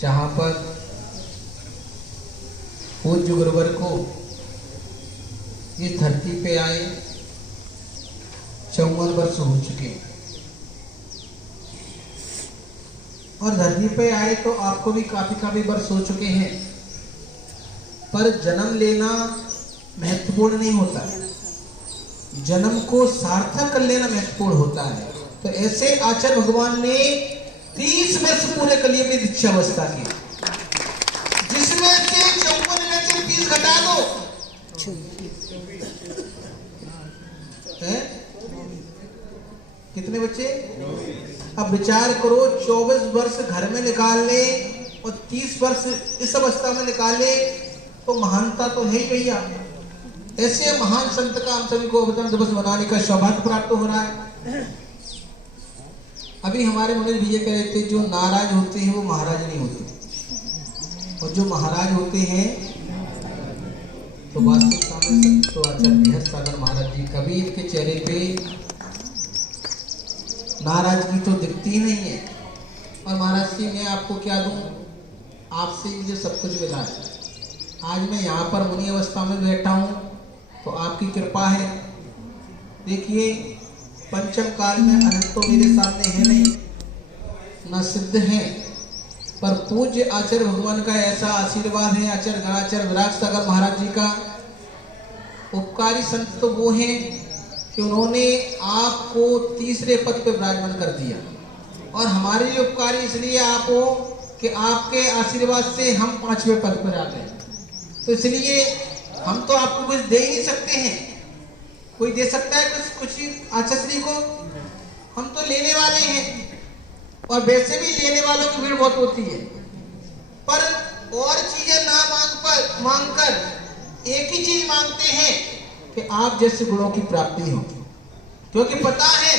जहाँ पर पूज्य गुरुवर को इस धरती पे आए 54 वर्ष हो चुके और धरती पे आए तो आपको भी काफी वर्ष हो चुके हैं, पर जन्म लेना महत्वपूर्ण नहीं होता, जन्म को सार्थक कर लेना महत्वपूर्ण होता है। तो ऐसे आचार्य भगवान ने 30 वर्ष पूरे कलियुग में दीक्षा अवस्था की, जिसमें से 54 में से 30 घटा दो कितने बच्चे? अब विचार करो, 24 वर्ष घर में निकाल ले और 30 वर्ष इस अवस्था में निकाले तो महानता तो है ही भैया। ऐसे महान संत का हम सभी को अवतरण दिवस मनाने का सौभाग्य प्राप्त हो रहा है। अभी हमारे मनोज भैया कह रहे थे, जो नाराज होते हैं वो महाराज नहीं होते, और जो महाराज होते हैं तो वास्तविकता में तो आचार्य बृहद सागर महाराज जी, कभी इनके चेहरे पे नाराजगी तो दिखती ही नहीं है। और महाराज जी, मैं आपको क्या दूं, आपसे मुझे सब कुछ मिला है। आज मैं यहाँ पर मुनि अवस्था में बैठा हूँ तो आपकी कृपा है। देखिए, पंचम काल में अनंत तो मेरे सामने है नहीं, न सिद्ध है, पर पूज्य आचार्य भगवान का ऐसा आशीर्वाद है, आचार्य गणाचार्य विराट सागर महाराज जी का। उपकारी संत तो वो हैं कि उन्होंने आपको तीसरे पद पे विराजमान कर दिया, और हमारे लिए उपकारी इसलिए आप हो कि आपके आशीर्वाद से हम 5वें पद पर आ गए। तो इसलिए हम तो आपको कुछ दे ही नहीं सकते हैं, कोई दे सकता है कुछ आचार्य को? हम तो लेने वाले हैं, और वैसे भी लेने वालों की भीड़ बहुत होती है, पर और चीजें ना मांग कर एक ही चीज मांगते हैं कि आप जैसे गुणों की प्राप्ति हो। क्योंकि पता है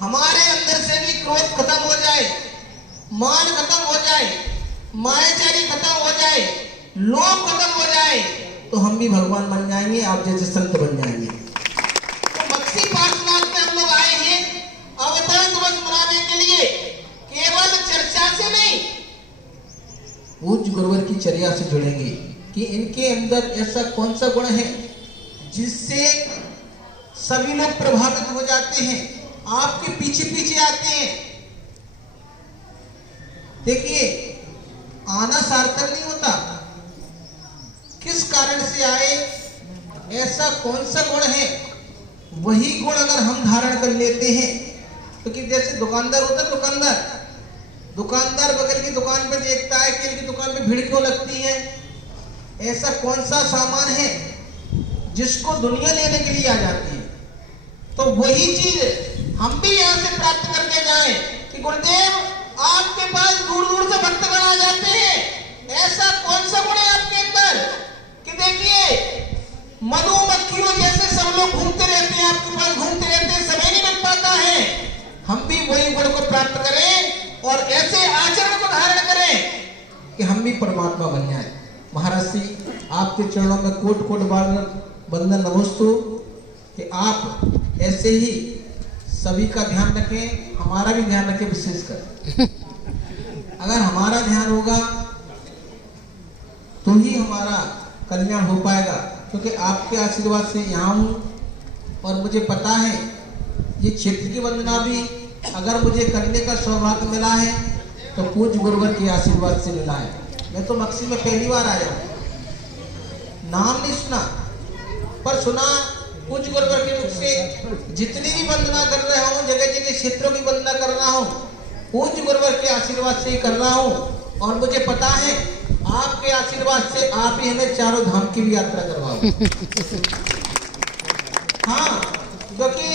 हमारे अंदर से भी क्रोध खत्म हो जाए, मान खत्म हो जाए, मायाचारी खत्म हो जाए, लोभ खत्म हो जाए, तो हम भी भगवान बन जाएंगे, आप जैसे संत बन जाएंगे। तो मत्स्य पार्श्वनाथ में हम लोग आए हैं अवतरण दिवस मनाने के लिए, केवल चर्चा से नहीं, पूज्य गुरुवर की चर्या से जुड़ेंगे कि इनके अंदर ऐसा कौन सा गुण है जिससे सभी लोग प्रभावित हो जाते हैं, आपके पीछे पीछे आते हैं। देखिए, आना सार्थक नहीं होता, किस कारण से आए, ऐसा कौन सा गुण है, वही गुण अगर हम धारण कर लेते हैं। क्योंकि जैसे दुकानदार होता है, दुकानदार बगल की दुकान पे देखता है कि इनकी दुकान पे भीड़ क्यों लगती है, ऐसा कौन सा सामान है जिसको दुनिया लेने के लिए आ जाती है। तो वही चीज हम भी यहाँ से प्राप्त करके जाएं कि गुरुदेव आपके पास दूर दूर से भक्तगण आ जाते हैं। ऐसा कौन सा गुण है आपके अंदर कि देखिए, मधुमक्खियों जैसे सब लोग घूमते रहते हैं, आपके पास घूमते रहते हैं, समय नहीं मिल पाता है। हम भी वही गुण को प्राप्त करें और ऐसे आचरण को धारण करें कि हम भी परमात्मा बन जाए। महाराज जी, आपके चरणों में कोट कोट वंदन नमस्तु कि आप ऐसे ही सभी का ध्यान रखें, हमारा भी ध्यान रखें विशेषकर। अगर हमारा ध्यान होगा तो ही हमारा कल्याण हो पाएगा, क्योंकि आपके आशीर्वाद से यहाँ हूँ और मुझे पता है ये क्षेत्र की वंदना भी अगर मुझे करने का सौभाग्य मिला है तो पूज्य गुरुवर के आशीर्वाद से मिला है। मैं तो मक्सी में पहली बार आया हूँ, नाम नहीं सुना, पर सुना पूज्य गुरुवर के मुख से। जितनी भी वंदना कर रहा हूँ, जगह जगह क्षेत्रों की वंदना कर रहा हूँ, पूज्य गुरुवर के आशीर्वाद से ही कर रहा हूँ। और मुझे पता है आपके आशीर्वाद से आप ही हमें चारों धाम की भी यात्रा करवाओ। हाँ, क्योंकि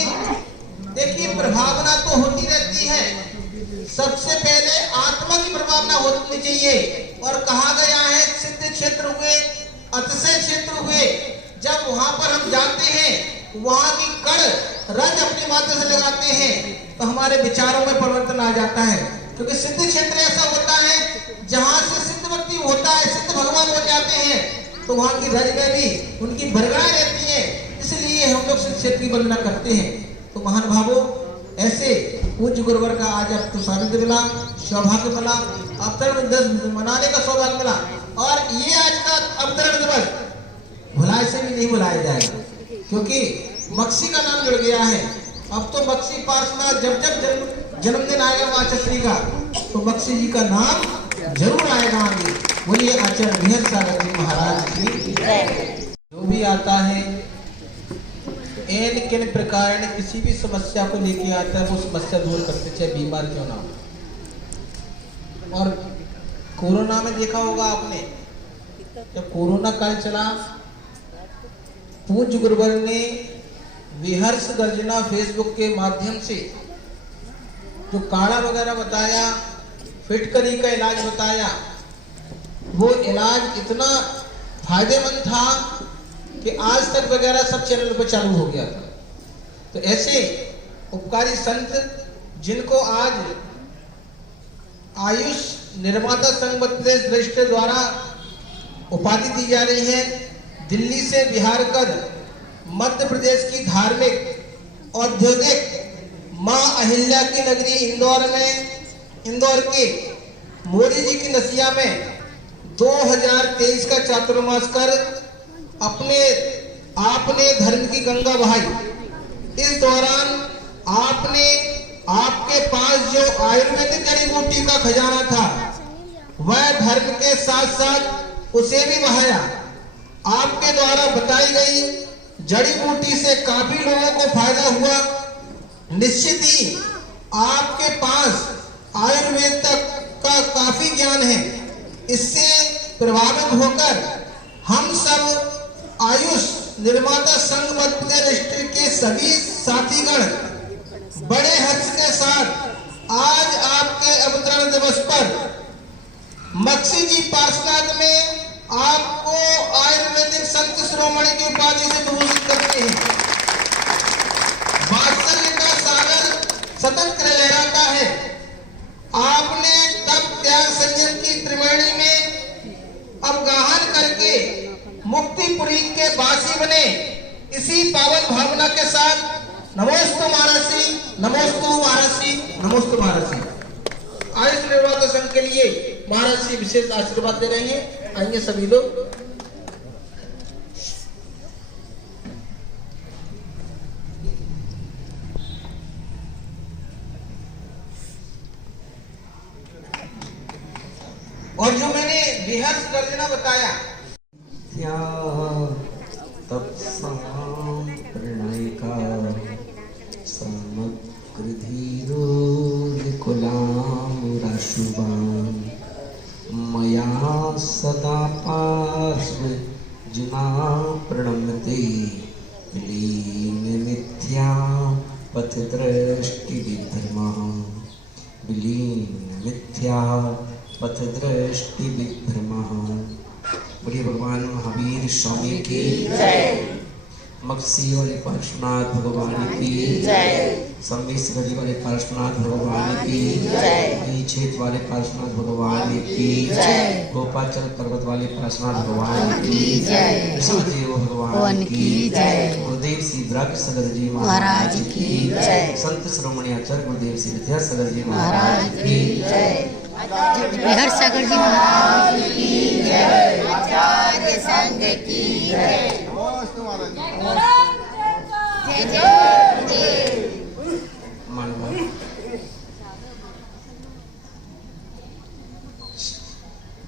देखिए, प्रभावना तो होती रहती है, सबसे पहले आत्मा की प्रभावना होनी चाहिए। और कहा गया है सिद्ध क्षेत्र हुए, अतिशय क्षेत्र हुए। जब वहां पर हम जाते हैं, वहां की कण रज अपने माथे से लगाते हैं तो हमारे विचारों में परिवर्तन आ जाता है। क्योंकि सिद्ध क्षेत्र ऐसा होता है जहां से सिद्ध व्यक्ति होता है, सिद्ध भगवान हो जाते हैं, तो वहां की रज में भी उनकी भरगड़ाएं रहती है। इसलिए हम लोग सिद्ध क्षेत्र की वंदना करते हैं। तो महान भावों, ऐसे पूज्य गुरुवर का आज आपको सानिध्य मिला, सौभाग्य मिला। अवतरण दिवस मनाने का सौभाग्य मिला। और ये आज का अवतरण दिवस भुलाए से भी नहीं भुलाया जाएगा, क्योंकि मक्सी का नाम जुड़ गया है। अब तो मक्सी पार्षद जब जब जन्मदिन आएगा माचश्री का, तो मक्सी जी का नाम जरूर आएगा आगे। बोलिए आचार्य बृहद सागर जी महाराज की। जो भी आता है एन किन प्रकार ने किसी भी समस्या को लेके आता है, वो समस्या दूर करते, चाहे बीमार क्यों ना हो। और कोरोना में देखा होगा आपने, जब कोरोना काल चला, पूज्य गुरुवर ने विहर्ष गर्जना फेसबुक के माध्यम से जो काढ़ा वगैरह बताया, फिटकरी का इलाज बताया, वो इलाज इतना फायदेमंद था कि आज तक वगैरह सब चैनल पर चालू हो गया था। तो ऐसे उपकारी संत जिनको आज आयुष निर्माता संघ मध्य प्रदेश रजिस्ट्री द्वारा उपाधि दी जा रही है, दिल्ली से बिहार कर मध्य प्रदेश की धार्मिक औद्योगिक मां अहिल्या की नगरी इंदौर के मोदी जी की नसिया में 2023 का चातुर्मास कर आपने धर्म की गंगा बहाई। इस दौरान आपके पास जो आयुर्वेदिक जड़ी बूटी का खजाना था, वह धर्म के साथ साथ उसे भी बहाया। आपके द्वारा बताई गई जड़ी बूटी से काफी लोगों को फायदा हुआ। निश्चित ही आपके पास आयुर्वेद का काफी ज्ञान है। इससे प्रभावित होकर हम सब आयुष निर्माता संघ मध्य प्रदेश रजिस्ट्री के सभी साथीगण बड़े हर्ष के साथ आज आपके अवतरण दिवस पर मक्सी जी पार्षद में आपको आयुर्वेदिक संत शिरोमणि की उपाधि से विभूषित करते हैं। वात्सल्य का सागर सतत लहराता है। आपने तब त्याग संयम की त्रिवेणी में अवगाहन करके मुक्तिपुरी के वासी बने। इसी पावन भावना के साथ नमोस्तु महाराज, नमोस्तु महाराज, नमोस्तु महाराज। आयुष निर्माता संघ के लिए महाराज जी विशेष आशीर्वाद दे रहे हैं। आइए सभी लोग। और जो मैंने विहर्ष गर्जना बताया, प्रणय का समग्र धीरो कुलामुराशुभान मया सदा पार्श्व जिना प्रणमते विलीन मिथ्या पथ दृष्टि विभ्रमा, विलीन मिथ्या पथ दृष्टि विभ्रमा। बोलिए भगवान महावीर स्वामी की जय। मक्सी वाले पार्श्वनाथ भगवान की जय। सम्मेश्वरी वाले पार्श्वनाथ भगवान की जय। छेद वाले पार्श्वनाथ भगवान की जय। गोपाचल पर्वत वाले पार्श्वनाथ भगवान की जय। शिवदेव भगवान की जय। गुरुदेव श्री ब्रह्म सगर जी महाराज की जय। संत शिरोमणि आचार्य गुरुदेव श्री विद्यासागर जी महाराज की जय। हर सागर जी महाराज की जय। आचार्य संघ की जय। जय जय।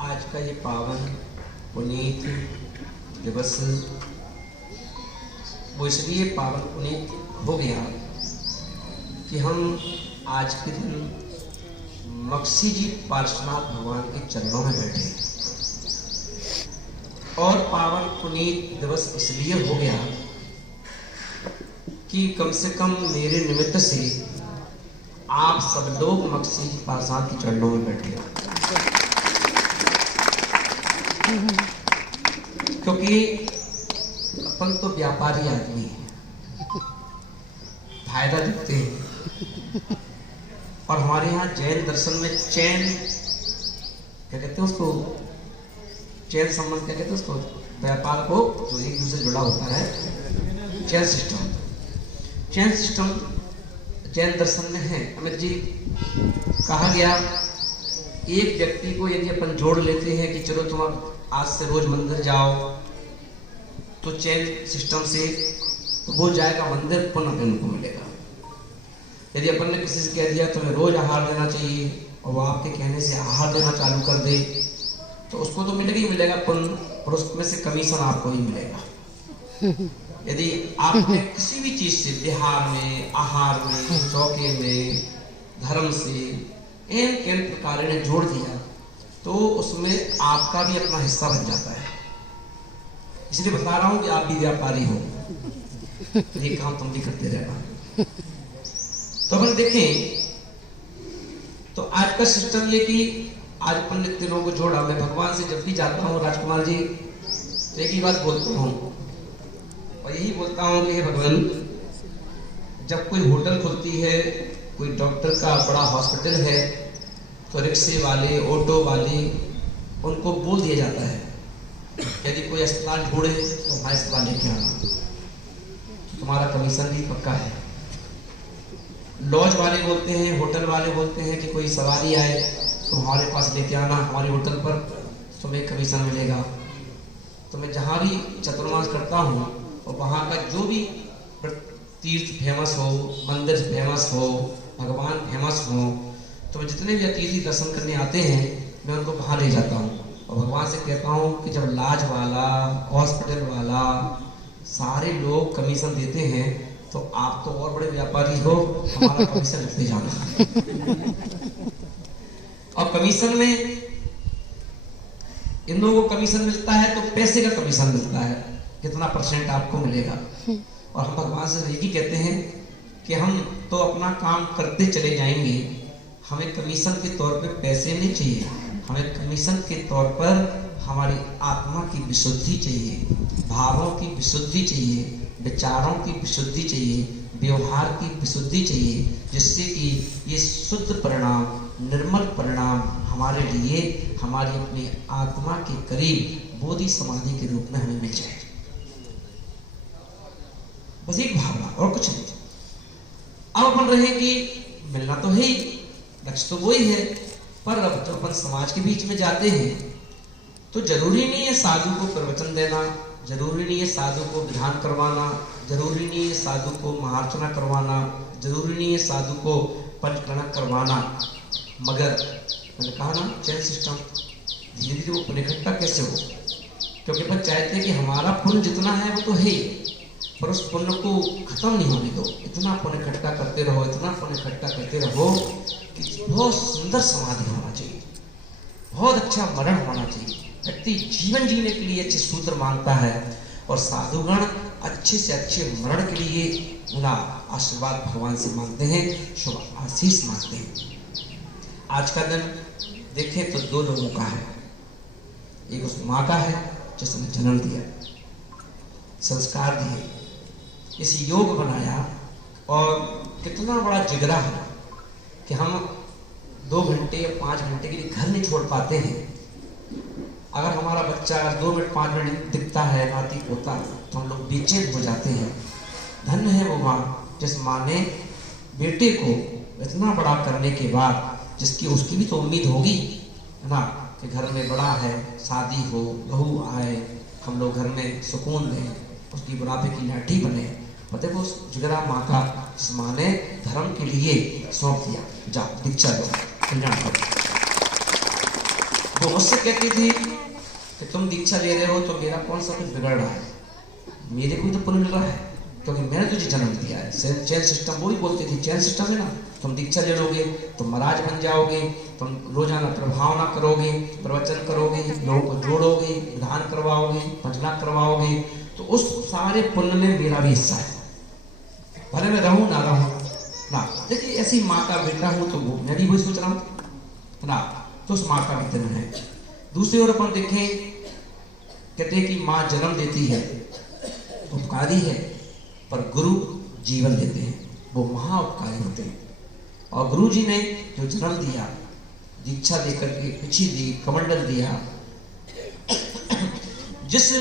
आज का ये पावन पुनीत दिवस वो इसलिए पावन पुनीत हो गया कि हम आज के दिन मक्सी जी पार्श्वनाथ भगवान के चरणों में बैठे। और पावन पुनीत दिवस इसलिए हो गया कि कम से कम मेरे निमित्त से आप सब लोग मक्सी जी पार्षद के चरणों में बैठे, क्योंकि अपन तो व्यापारी आदमी हैं, फायदा देखते हैं। और हमारे यहाँ जैन दर्शन में चैन क्या कहते हैं उसको, चैन संबंध क्या कहते हैं उसको, व्यापार को जो एक दूसरे से जुड़ा होता है, चैन सिस्टम। चैन सिस्टम जैन दर्शन में है। अमित जी, कहा गया एक व्यक्ति को यदि अपन जोड़ लेते हैं कि चलो तुम आज से रोज मंदिर जाओ, तो चैन सिस्टम से तो वो जाएगा मंदिर, पुण्य देने को मिलेगा। यदि अपन ने किसी से कह दिया तुम्हें रोज आहार देना चाहिए और वो आपके कहने से आहार देना चालू कर दे, तो उसको तो मिलेगा ही मिलेगा पुण्य, और उसमें से कमीशन आपको ही मिलेगा। यदि आपने किसी भी चीज से, बिहार में, आहार में, चौके में, धर्म से एन प्रकार ने जोड़ दिया, तो उसमें आपका भी अपना हिस्सा बन जाता है। इसलिए बता रहा हूं कि आप भी व्यापारी हो, ये काम तुम भी करते रहना। तो अपन देखें तो आज का सिस्टम ये कि आज अपन ने तीनों को जोड़ा। मैं भगवान से जब भी जाता हूँ राजकुमार जी, तो एक ही बात बोलता हूँ और यही बोलता हूँ कि हे भगवान, जब कोई होटल खुलती है, कोई डॉक्टर का बड़ा हॉस्पिटल है, तो रिक्शे वाले, ऑटो वाले, उनको बोल दिया जाता है यदि कोई अस्पताल ढूंढे तो हमारे अस्पताल लेके आना, तुम्हारा कमीशन भी पक्का है। लॉज वाले बोलते हैं, होटल वाले बोलते हैं कि कोई सवारी आए तो हमारे पास लेके आना, हमारे होटल पर तुम्हें कमीशन मिलेगा। तो मैं जहाँ भी चतुर्मास करता हूँ और वहाँ का जो भी तीर्थ फेमस हो, मंदिर फेमस हो, भगवान फेमस हो, तो मैं जितने भी अतिथि दर्शन करने आते हैं मैं उनको वहाँ ले जाता हूँ और भगवान से कहता हूँ कि जब लाज वाला, हॉस्पिटल वाला सारे लोग कमीशन देते हैं तो आप तो और बड़े व्यापारी हो, हमारा कमीशन लेते जाना। और कमीशन में इन लोगों को कमीशन मिलता है तो पैसे का कमीशन मिलता है, कितना परसेंट आपको मिलेगा। और हम भगवान से यही कहते हैं कि हम तो अपना काम करते चले जाएंगे, हमें कमीशन के तौर पे पैसे नहीं चाहिए, हमें कमीशन के तौर पर हमारी आत्मा की विशुद्धि चाहिए, भावों की विशुद्धि चाहिए, विचारों की विशुद्धि चाहिए, व्यवहार की विशुद्धि चाहिए, जिससे कि ये शुद्ध परिणाम, निर्मल परिणाम हमारे लिए, हमारी अपनी आत्मा के करीब बोधि समाधि के रूप में हमें मिल जाए। बस एक भावना और कुछ नहीं। अब अपन रहे कि मिलना तो है ही, लक्ष्य तो वही है, पर अब जब अपन समाज के बीच में जाते हैं तो जरूरी नहीं है साधु को प्रवचन देना, जरूरी नहीं है साधु को विधान करवाना, जरूरी नहीं है साधु को महार्चना करवाना, जरूरी नहीं है साधु को पंचकर्म करवाना। मगर मैंने कहा ना, चैन सिस्टम धीरे धीरे वो पुण्य इकट्ठा कैसे हो, क्योंकि अपन चाहते हैं कि हमारा पुण्य जितना है वो तो है ही, पर उस पुण्य को खत्म नहीं होने दो। इतना पुण्य इकट्ठा करते रहो, इतना पुण्य इकट्ठा करते रहो कि बहुत सुंदर समाधि होना चाहिए, बहुत अच्छा मरण होना चाहिए। व्यक्ति जीवन जीने के लिए अच्छे सूत्र मांगता है और साधुगण अच्छे से अच्छे मरण के लिए उनका आशीर्वाद भगवान से मांगते हैं, शुभ आशीष मांगते हैं। आज का दिन देखें तो दो लोगों का है, एक उस माँ का है जिसने जन्म दिया, संस्कार दिए, इस योग बनाया, और कितना बड़ा जिगरा है कि हम 2 घंटे या 5 घंटे के लिए घर नहीं छोड़ पाते हैं। अगर हमारा बच्चा अगर 2 मिनट 5 मिनट दिखता है, नाती पोता, तो हम लोग बेचैन हो जाते हैं। धन्य है वो माँ जिस माँ ने बेटे को इतना बड़ा करने के बाद, जिसकी उसकी भी तो उम्मीद होगी ना कि घर में बड़ा है, शादी हो, बहू आए, हम लोग घर में सुकून दें, उसकी बुढ़ापे की लाठी बने। पता है उस जिगरा माँ का, जिस माँ ने धर्म के लिए सौंप दिया, जाओ दीक्षा दो, कल्याण करो। वो मुझसे कहती थी कि तुम दीक्षा ले रहे हो तो मेरा कौन सा कुछ बिगड़ रहा है, मेरे को तो पुण्य मिल रहा है क्योंकि मैंने तुझे जन्म दिया है। चैन सिस्टम वो ही बोलती थी, चैन सिस्टम है ना, तुम दीक्षा ले लोगे तुम महाराज बन जाओगे, तुम रोजाना प्रभावना करोगे, प्रवचन करोगे, लोगों को जोड़ोगे, विधान करवाओगे, भजना करवाओगे, तो उस सारे पुण्य में मेरा भी हिस्सा है, भले मैं रहूं ना रहूं ना। देखिए ऐसी माँ का बेटा हूं तो वो मैं भी वही सोच रहा हूँ ना, तो उस माँ का भी जन्म है। दूसरी ओर अपन देखें, कहते हैं कि माँ जन्म देती है, उपकारी है, पर गुरु जीवन देते हैं, वो महा उपकारी होते हैं। और गुरु जी ने जो जन्म दिया, दीक्षा देकर के पिछी दी, कमंडल दिया, जिस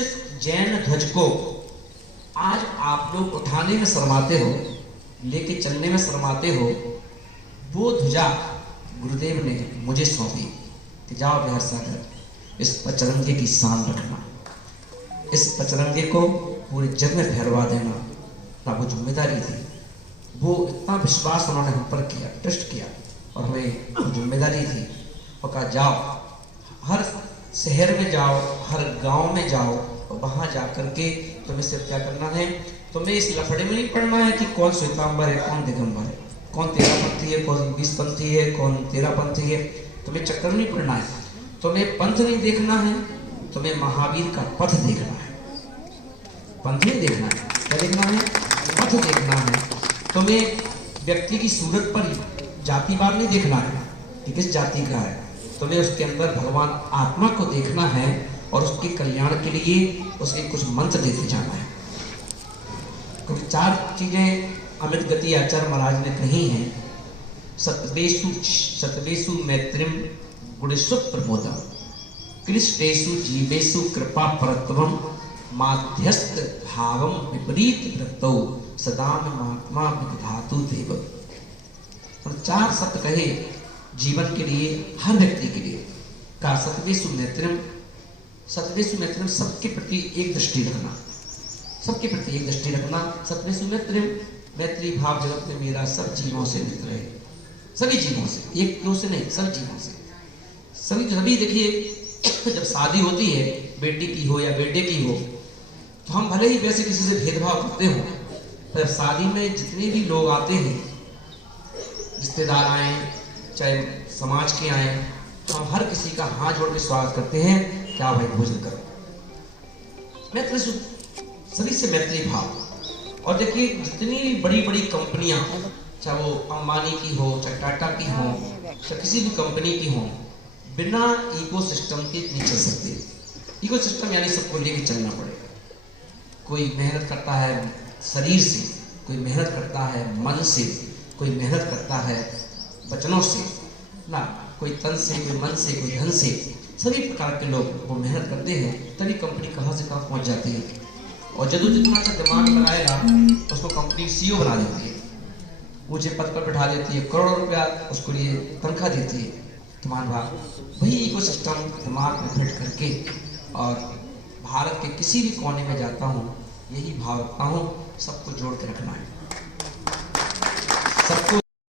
जैन ध्वज को आज आप लोग उठाने में शर्माते हो, लेके चलने में शर्माते हो, वो ध्वजा गुरुदेव ने मुझे सौंपी। कि जाओ बिहार सागर इस पचरंगे की शान रखना, इस पचरंगे को पूरे जग में फैलवा देना ना। वो जिम्मेदारी थी, वो इतना विश्वास उन्होंने हम पर किया, ट्रस्ट किया और हमें वो जिम्मेदारी थी। और कहा जाओ हर शहर में जाओ, हर गांव में जाओ और वहां जाकर के तुम्हें सिर्फ क्या करना है, तुम्हें इस लफड़े में नहीं पड़ना है कि कौन श्वेतांबर है कौन दिगंबर है, कौन 13पंथी है कौन 20पंथी है कौन 13पंथी है। तुम्हें चक्कर नहीं पड़ना है, तुम्हें पंथ नहीं देखना है, तुम्हें महावीर का पथ देखना है। पंथ नहीं देखना है, क्या देखना है, पथ देखना है। तुम्हें व्यक्ति की सूरत पर जातिवाद नहीं देखना है कि किस जाति का है, तुम्हें उसके अंदर भगवान आत्मा को देखना है और उसके कल्याण के लिए उसके कुछ मंत्र देते जाना है। क्योंकि 4 चीजें अमित गति आचार्य महाराज ने कही हैं। सतवेषु मैत्रिम गुणेषु प्रमोदम, क्लिष्टेषु जीवेषु कृपा परत्वम, माध्यस्थ भावम विपरीत वृत्तौ, सदा में महात्मा विधातु देव। 4 शब्द कहे जीवन के लिए, हर व्यक्ति के लिए। का सतवेषु मैत्रिम, सतवेषु मैत्रिम सबके प्रति एक दृष्टि रखना, सबके प्रति एक दृष्टि रखना। सतवेषु मैत्रिम, मैत्री भाव जगत में मेरा सब जीवों से मित्र है, सभी जीवों से, एक दो से नहीं, सब जीवों से। सभी देखिए जब शादी होती है बेटी की हो या बेटे की हो, तो हम भले ही वैसे किसी से भेदभाव करते हो, पर शादी में जितने भी लोग आते हैं, रिश्तेदार आए चाहे समाज के आए, तो हम हर किसी का हाथ जोड़ के स्वागत करते हैं, क्या भाई भोजन करो। मैत्री, सभी से मैत्री भाव। और देखिए जितनी भी बड़ी बड़ी कंपनियां, चाहे वो अंबानी की हो चाहे टाटा की हो चाहे किसी भी कंपनी की हो, बिना इकोसिस्टम के नहीं चल सकते। इकोसिस्टम यानी सबको लेके चलना पड़ेगा। कोई मेहनत करता है शरीर से, कोई मेहनत करता है मन से, कोई मेहनत करता है वचनों से ना, कोई तन से, कोई मन से, कोई धन से, सभी प्रकार के लोग वो मेहनत करते हैं, तभी कंपनी कहाँ से कहाँ पहुँच जाती है। और जब जितना अच्छा दिमाग बनाएगा उसको कंपनी सीईओ बना देती है, ऊंचे पद पर बैठा देती है, करोड़ों रुपया उसको लिए तनख्वाह देती है। तो मान भाव वही इकोसिस्टम दिमाग में फिट करके और भारत के किसी भी कोने में जाता हूँ यही भाव रखता हूँ, सबको जोड़ के रखना है, सबको